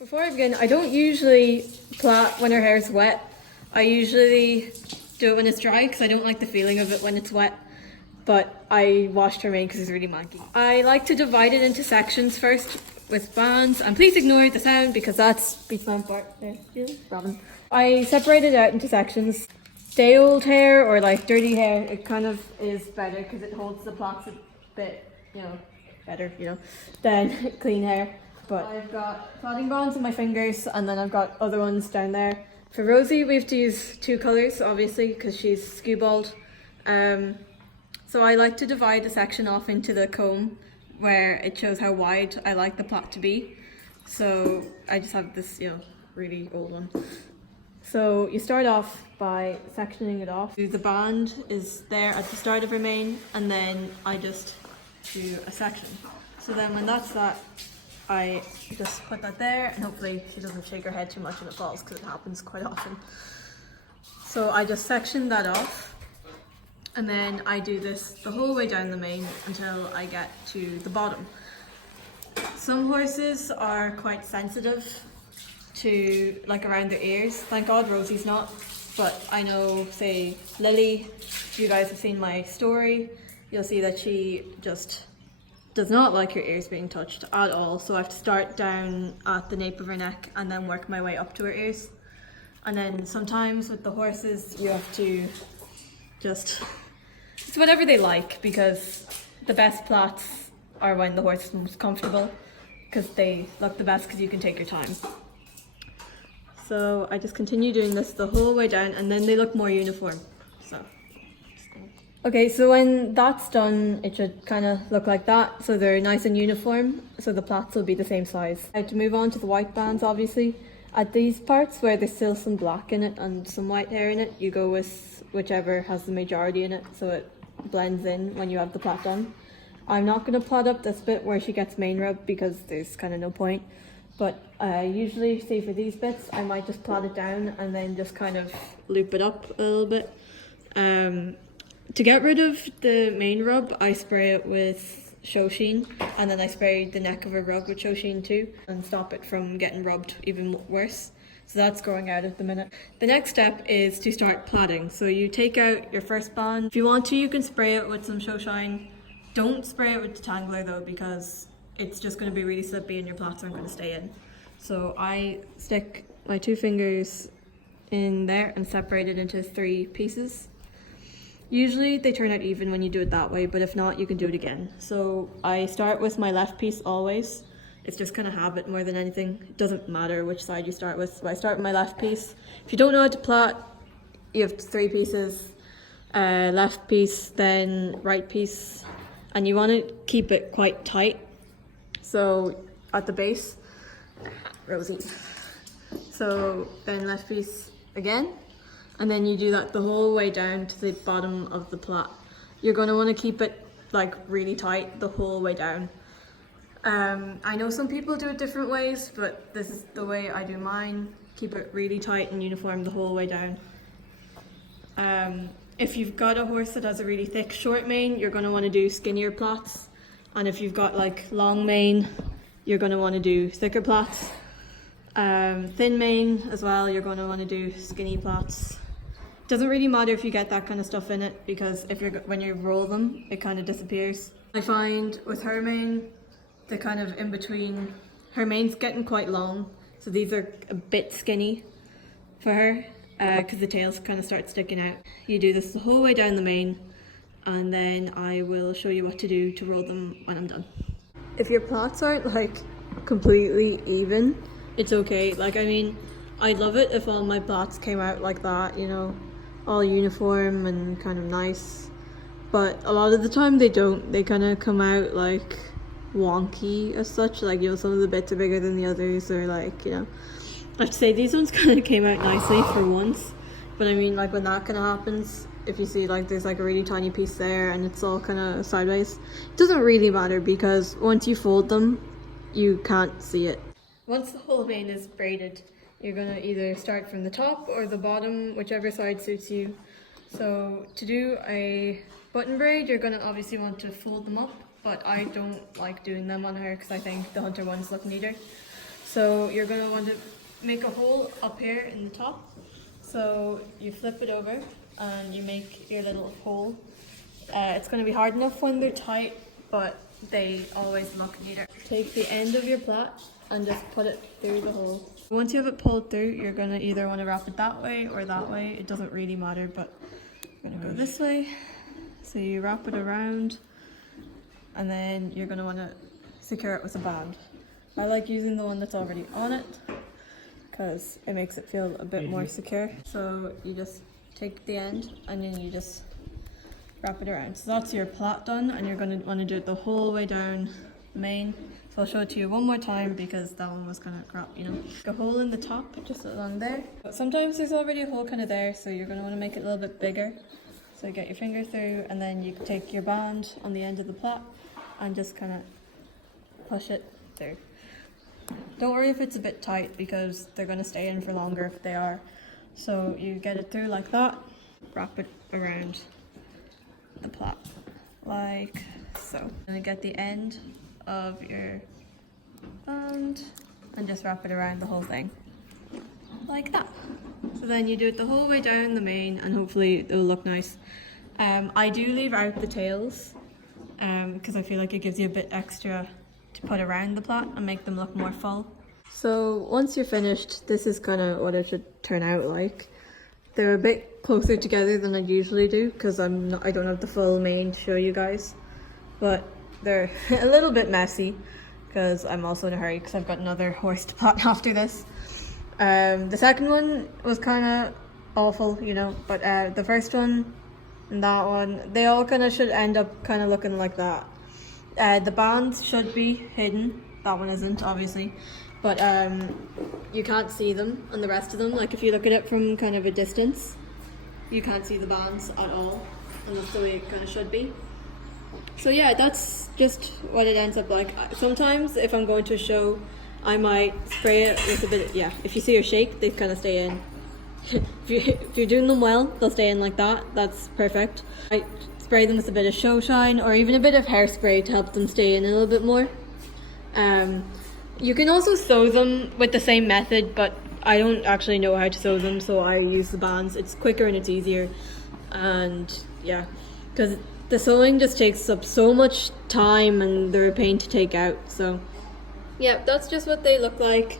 Before I begin, I don't usually plait when her hair is wet. I usually do it when it's dry because I don't like the feeling of it when it's wet. But I washed her mane because it's really manky. I like to divide it into sections first with bands, and please ignore the sound because that's beats my part. There, Robin. I separate it out into sections. Day old hair or like dirty hair, it kind of is better because it holds the plaits a bit, better, than clean hair. But I've got plaiting bands on my fingers and then I've got other ones down there. For Rosie, we have to use two colours, obviously, because she's skewbald. So I like to divide the section off into the comb where it shows how wide I like the plait to be. So I just have this, really old one. So you start off by sectioning it off. The band is there at the start of her mane and then I just do a section. So then when that's that, I just put that there and hopefully she doesn't shake her head too much and it falls because it happens quite often. So I just section that off and then I do this the whole way down the mane until I get to the bottom. Some horses are quite sensitive to around their ears. Thank God Rosie's not, but I know, say, Lily, if you guys have seen my story, you'll see that she just does not like her ears being touched at all. So I have to start down at the nape of her neck and then work my way up to her ears. And then sometimes with the horses you have to just, it's whatever they like, because the best plaits are when the horse is most comfortable because they look the best because you can take your time. So I just continue doing this the whole way down and then they look more uniform. Okay, so when that's done, it should kind of look like that. So they're nice and uniform, so the plaits will be the same size. I have to move on to the white bands, obviously. At these parts where there's still some black in it and some white hair in it, you go with whichever has the majority in it, so it blends in when you have the plait done. I'm not going to plait up this bit where she gets mane rub because there's kind of no point. But usually, say for these bits, I might just plait it down and then just kind of loop it up a little bit. To get rid of the mane rub, I spray it with show sheen, and then I spray the neck of her rug with show sheen too, and stop it from getting rubbed even worse. So that's going out at the minute. The next step is to start plaiting. So you take out your first band. If you want to, you can spray it with some show shine. Don't spray it with detangler though, because it's just going to be really slippy and your plaits aren't going to stay in. So I stick my two fingers in there and separate it into 3 pieces. Usually they turn out even when you do it that way, but if not, you can do it again. So I start with my left piece always. It's just kind of habit more than anything. It doesn't matter which side you start with. So I start with my left piece. If you don't know how to plait, you have 3 pieces. Left piece, then right piece. And you want to keep it quite tight. So at the base, Rosie. So then left piece again. And then you do that the whole way down to the bottom of the plait. You're going to want to keep it really tight the whole way down. I know some people do it different ways, but this is the way I do mine. Keep it really tight and uniform the whole way down. If you've got a horse that has a really thick short mane, you're going to want to do skinnier plaits. And if you've got long mane, you're going to want to do thicker plaits. Thin mane as well, you're going to want to do skinny plaits. Doesn't really matter if you get that kind of stuff in it, because when you roll them, it kind of disappears. I find with her mane, the kind of in between, her mane's getting quite long, so these are a bit skinny for her, because the tails kind of start sticking out. You do this the whole way down the mane, and then I will show you what to do to roll them when I'm done. If your plaits aren't completely even, it's okay. I'd love it if all my plaits came out like that, all uniform and kind of nice. But a lot of the time they don't. They kind of come out wonky as such. Some of the bits are bigger than the others, or I have to say these ones kind of came out nicely for once. But when that kind of happens, if you see there's a really tiny piece there and it's all kind of sideways, it doesn't really matter because once you fold them, you can't see it. Once the whole mane is braided, you're going to either start from the top or the bottom, whichever side suits you. So to do a button braid, you're going to obviously want to fold them up, but I don't like doing them on her because I think the hunter ones look neater. So you're going to want to make a hole up here in the top. So you flip it over and you make your little hole. It's going to be hard enough when they're tight, but they always look neater. Take the end of your plait and just put it through the hole. Once you have it pulled through, you're going to either want to wrap it that way or that way. It doesn't really matter, but you're going to go this way. So you wrap it around and then you're going to want to secure it with a band. I like using the one that's already on it because it makes it feel a bit more secure. So you just take the end and then you just wrap it around. So that's your plait done, and you're going to want to do it the whole way down the main. So I'll show it to you one more time because that one was kind of crap, you know. A hole in the top, just along there. But sometimes there's already a hole kind of there, so you're going to want to make it a little bit bigger. So you get your finger through, and then you take your band on the end of the plait and just kind of push it through. Don't worry if it's a bit tight because they're going to stay in for longer if they are. So you get it through like that, wrap it around the plait like so. I'm going to get the end of your band and just wrap it around the whole thing like that. So then you do it the whole way down the main and hopefully it will look nice. I do leave out the tails because I feel like it gives you a bit extra to put around the plait and make them look more full. So once you're finished, this is kind of what it should turn out like. They're a bit closer together than I usually do because I don't have the full mane to show you guys, but they're a little bit messy because I'm also in a hurry because I've got another horse to plait after this. The second one was kind of awful, you know, but the first one and that one, they all kind of should end up kind of looking like that. The bands should be hidden. That one isn't, obviously, but you can't see them on the rest of them. Like if you look at it from kind of a distance, you can't see the bands at all, and that's the way it kind of should be. So yeah, that's just what it ends up like. Sometimes if I'm going to a show, I might spray it with a bit of, yeah, if you see her shake, they kind of stay in. if you're doing them well, they'll stay in like that. That's perfect. I spray them with a bit of show shine or even a bit of hairspray to help them stay in a little bit more. You can also sew them with the same method, but I don't actually know how to sew them, so I use the bands. It's quicker and it's easier, and yeah, because the sewing just takes up so much time and they're a pain to take out. So yeah, that's just what they look like.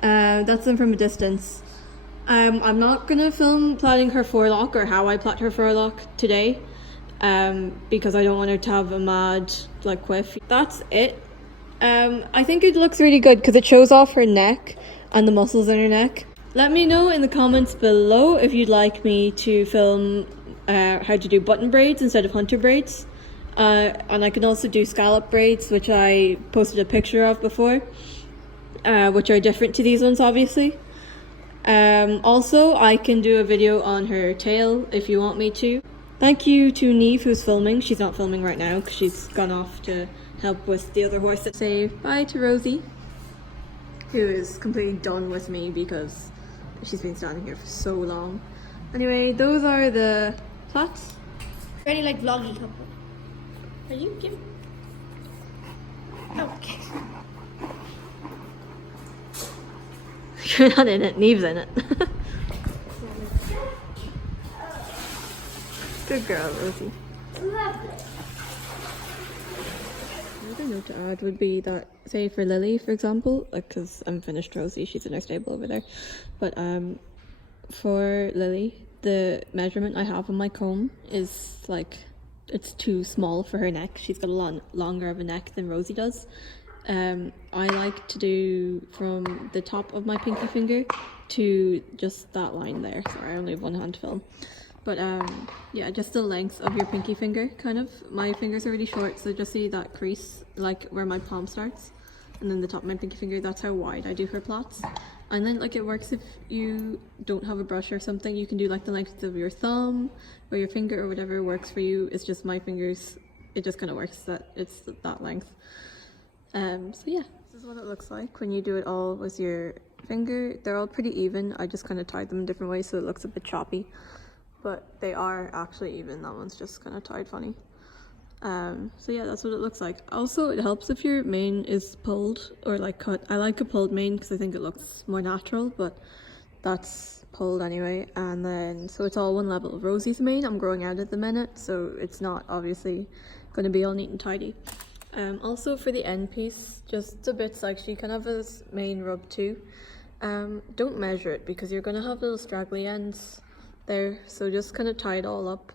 That's them from a distance. I'm not gonna film plaiting her forelock or how I plait her forelock today, because I don't want her to have a mad like quiff. That's it. I think it looks really good because it shows off her neck and the muscles in her neck. Let me know in the comments below if you'd like me to film how to do button braids instead of hunter braids. And I can also do scallop braids, which I posted a picture of before, which are different to these ones obviously. Also, I can do a video on her tail if you want me to. Thank you to Neve who's filming. She's not filming right now because she's gone off to help with the other horse. Say bye to Rosie, who is completely done with me because she's been standing here for so long. Anyway, those are the plaits. Very like vloggy couple. Are you cute? Okay. You're not in it, Neve's in it. Good girl, Rosie. Another note to add would be that, say for Lily, for example, like because I'm finished Rosie, she's in her stable over there, but for Lily, the measurement I have on my comb is like, it's too small for her neck. She's got a lot longer of a neck than Rosie does. I like to do from the top of my pinky finger to just that line there. Sorry, I only have one hand to film. But yeah, just the length of your pinky finger, kind of. My fingers are really short, so just see that crease, like where my palm starts, and then the top of my pinky finger, that's how wide I do her plaits. And then like it works if you don't have a brush or something, you can do like the length of your thumb or your finger or whatever works for you. It's just my fingers, it just kind of works that it's that length. So yeah, this is what it looks like when you do it all with your finger. They're all pretty even. I just kind of tied them in different ways so it looks a bit choppy, but they are actually even. That one's just kind of tied funny. So yeah, that's what it looks like. Also, it helps if your mane is pulled or like cut. I like a pulled mane because I think it looks more natural, but that's pulled anyway. And then, so it's all one level. Rosie's mane, I'm growing out at the minute, so it's not obviously going to be all neat and tidy. Also for the end piece, just the bits like she can have this mane rub too. Don't measure it because you're going to have little straggly ends there, so just kind of tie it all up.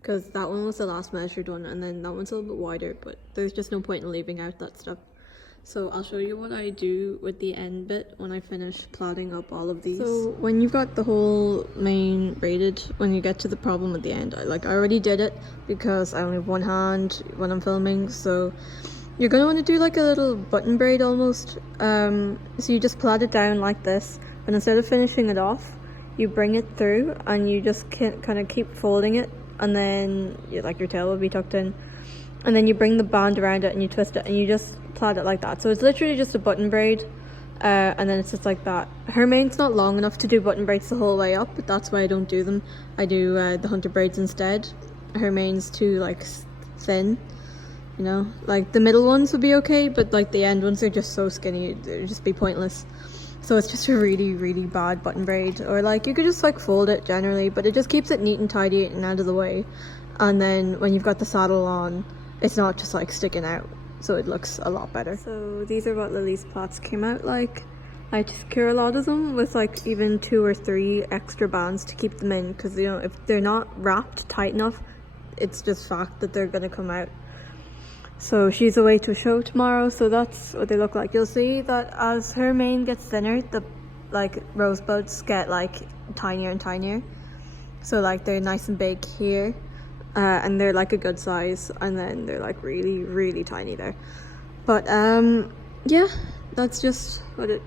Because that one was the last measured one, and then that one's a little bit wider, but there's just no point in leaving out that stuff. So I'll show you what I do with the end bit when I finish plaiting up all of these. So when you've got the whole mane braided, when you get to the problem at the end, I already did it because I only have one hand when I'm filming, so you're going to want to do like a little button braid almost. So you just plait it down like this, and instead of finishing it off, you bring it through and you just kind of keep folding it, and then like your tail will be tucked in, and then you bring the band around it and you twist it and you just plait it like that. So it's literally just a button braid, and then it's just like that. Her mane's not long enough to do button braids the whole way up, but that's why I don't do them. I do the hunter braids instead. Her mane's too like thin, you know, like the middle ones would be okay, but like the end ones are just so skinny, they'd just be pointless. So it's just a really bad button braid, or like you could just like fold it generally, but it just keeps it neat and tidy and out of the way. And then when you've got the saddle on, it's not just like sticking out, so it looks a lot better. So these are what Lily's plaits came out like. I had to secure a lot of them with like even 2 or 3 extra bands to keep them in, because you know, if they're not wrapped tight enough, it's just fact that they're gonna come out. So she's away to a show tomorrow, so that's what they look like. You'll see that as her mane gets thinner, the like rosebuds get like tinier and tinier. So like they're nice and big here, and they're like a good size, and then they're like really tiny there. But yeah, that's just what it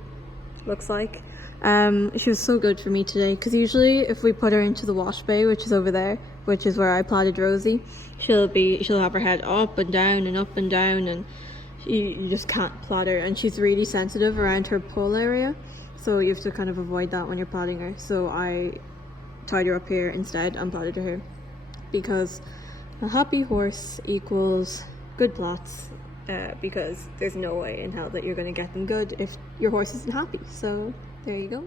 looks like. She was so good for me today, because usually if we put her into the wash bay, which is over there, which is where I plaited Rosie, she'll have her head up and down, and you just can't plait her, and she's really sensitive around her poll area, so you have to kind of avoid that when you're plaiting her. So I tied her up here instead and plaited her here, because a happy horse equals good plaits, because there's no way in hell that you're going to get them good if your horse isn't happy. So there you go.